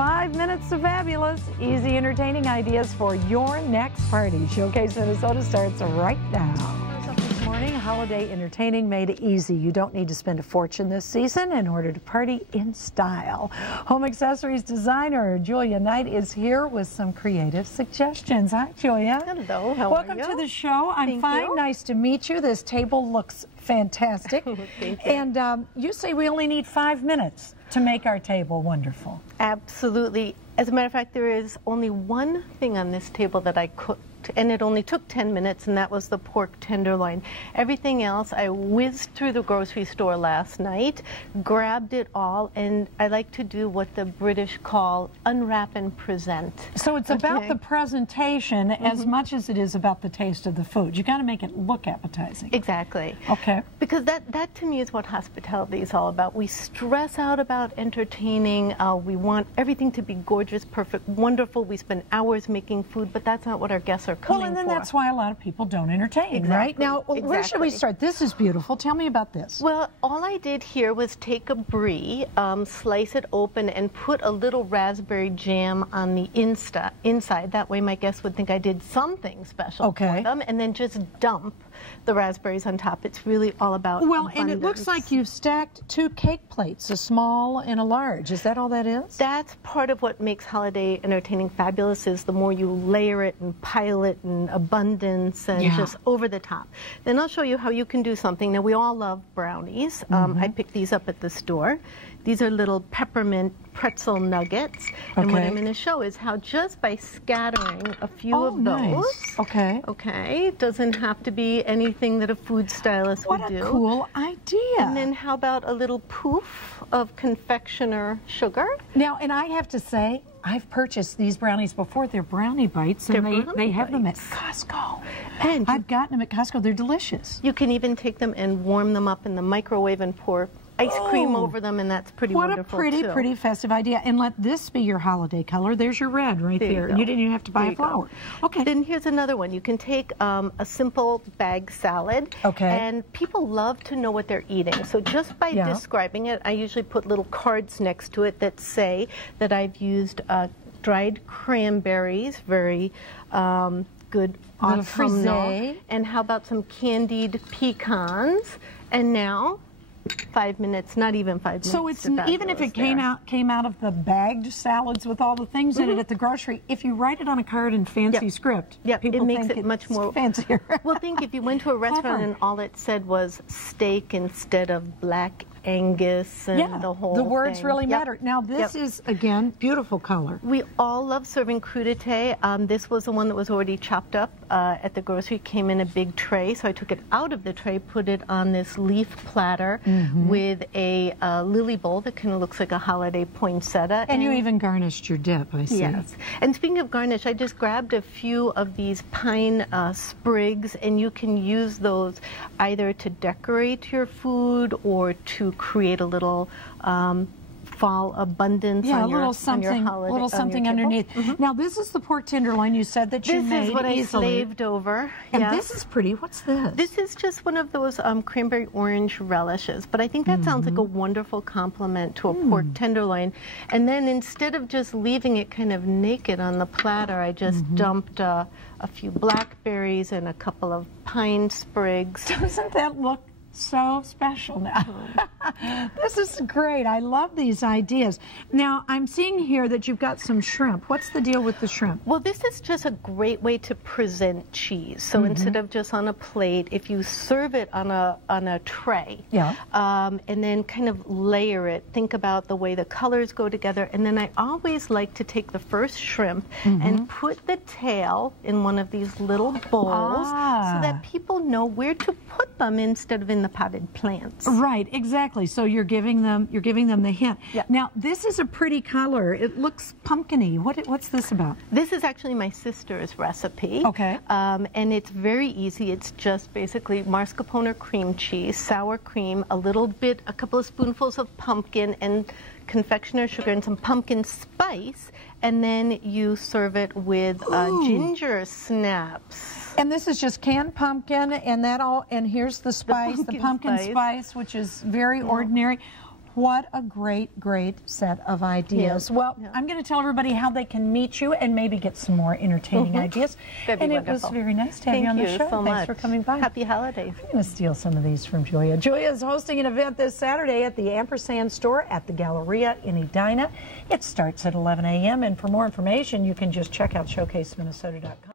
5 minutes of fabulous, easy, entertaining ideas for your next party. Showcase Minnesota starts right now. This morning, holiday entertaining made easy. You don't need to spend a fortune this season in order to party in style. Home accessories designer Julia Knight is here with some creative suggestions. Hi, Julia. Hello, how Welcome are you? to the show. I'm fine. You. Nice to meet you. This table looks fantastic. Thank you. And you say we only need 5 minutes to make our table wonderful. Absolutely. As a matter of fact, there is only one thing on this table that I cooked, and it only took 10 minutes, and that was the pork tenderloin. Everything else, I whizzed through the grocery store last night, grabbed it all, and I like to do what the British call unwrap and present. So it's about the presentation as much as it is about the taste of the food. You got to make it look appetizing. Exactly. Okay. Because that to me is what hospitality is all about. We stress out about entertaining. We want everything to be gorgeous, perfect, wonderful. We spend hours making food, but that's not what our guests are coming for. Well, and then that's why a lot of people don't entertain, right? Now, where should we start? This is beautiful. Tell me about this. Well, all I did here was take a brie, slice it open, and put a little raspberry jam on the inside. That way my guests would think I did something special for them, and then just dump the raspberries on top. It's really all about abundance. And it looks like you've stacked 2 cake plates, a small and a large. Is that all that is? That's part of what makes holiday entertaining fabulous, is the more you layer it and pile it and abundance and just over the top. Then I'll show you how you can do something. Now, we all love brownies. I picked these up at the store. These are little peppermint pretzel nuggets. And what I'm going to show is how just by scattering a few of those. Okay. Doesn't have to be anything that a food stylist would do. What a cool idea. And then how about a little poof of confectioner sugar? Now, and I have to say, I've purchased these brownies before. They're brownie bites, and they have them at Costco. And I've gotten them at Costco. They're delicious. You can even take them and warm them up in the microwave and pour ice cream over them, and that's pretty wonderful. What a pretty festive idea. And let this be your holiday color. There's your red right there. You didn't even have to buy a flower. Okay. Then here's another one. You can take a simple bag salad. And people love to know what they're eating. So just by describing it, I usually put little cards next to it that say that I've used dried cranberries, very good autumnal. And how about some candied pecans? And now 5 minutes, not even 5 minutes. So it's even if it came out of the bagged salads with all the things in it at the grocery, if you write it on a card in fancy script, people it makes think it much more fancier. Well, think if you went to a restaurant and all it said was steak instead of black Angus and the whole the words thing. really matter. Now this is, again, beautiful color. We all love serving crudité. This was the one that was already chopped up at the grocery. It came in a big tray, so I took it out of the tray, put it on this leaf platter with a lily bowl that kind of looks like a holiday poinsettia. And you even garnished your dip, I see. Yes. And speaking of garnish, I just grabbed a few of these pine sprigs, and you can use those either to decorate your food or to create a little fall abundance on your holiday, little something underneath. Now this is the pork tenderloin you said that you made This is what I easily. slaved over. And this is pretty. What's this? This is just one of those cranberry orange relishes, but I think that sounds like a wonderful complement to a pork tenderloin. And then instead of just leaving it kind of naked on the platter, I just dumped a few blackberries and a couple of pine sprigs. Doesn't that look so special now? This is great. I love these ideas. Now, I'm seeing here that you've got some shrimp. What's the deal with the shrimp? Well, this is just a great way to present cheese. So instead of just on a plate, if you serve it on a tray, and then kind of layer it, think about the way the colors go together. And then I always like to take the first shrimp and put the tail in one of these little bowls so that people know where to put them instead of in the potted plants. Right, exactly. So you're giving them the hint. Now this is a pretty color. It looks pumpkin-y. What's this about? This is actually my sister's recipe. And it's very easy. It's just basically mascarpone or cream cheese, sour cream, a couple of spoonfuls of pumpkin and confectioner sugar and some pumpkin spice, and then you serve it with ginger snaps. And this is just canned pumpkin, and here's the spice, the pumpkin spice, which is very ordinary. What a great, great set of ideas. Well, I'm going to tell everybody how they can meet you and maybe get some more entertaining ideas. And it was very nice to have you on the show. Thank you so much. Thanks for coming by. Happy holidays. I'm going to steal some of these from Julia. Julia is hosting an event this Saturday at the Ampersand store at the Galleria in Edina. It starts at 11 a.m. And for more information, you can just check out showcaseminnesota.com.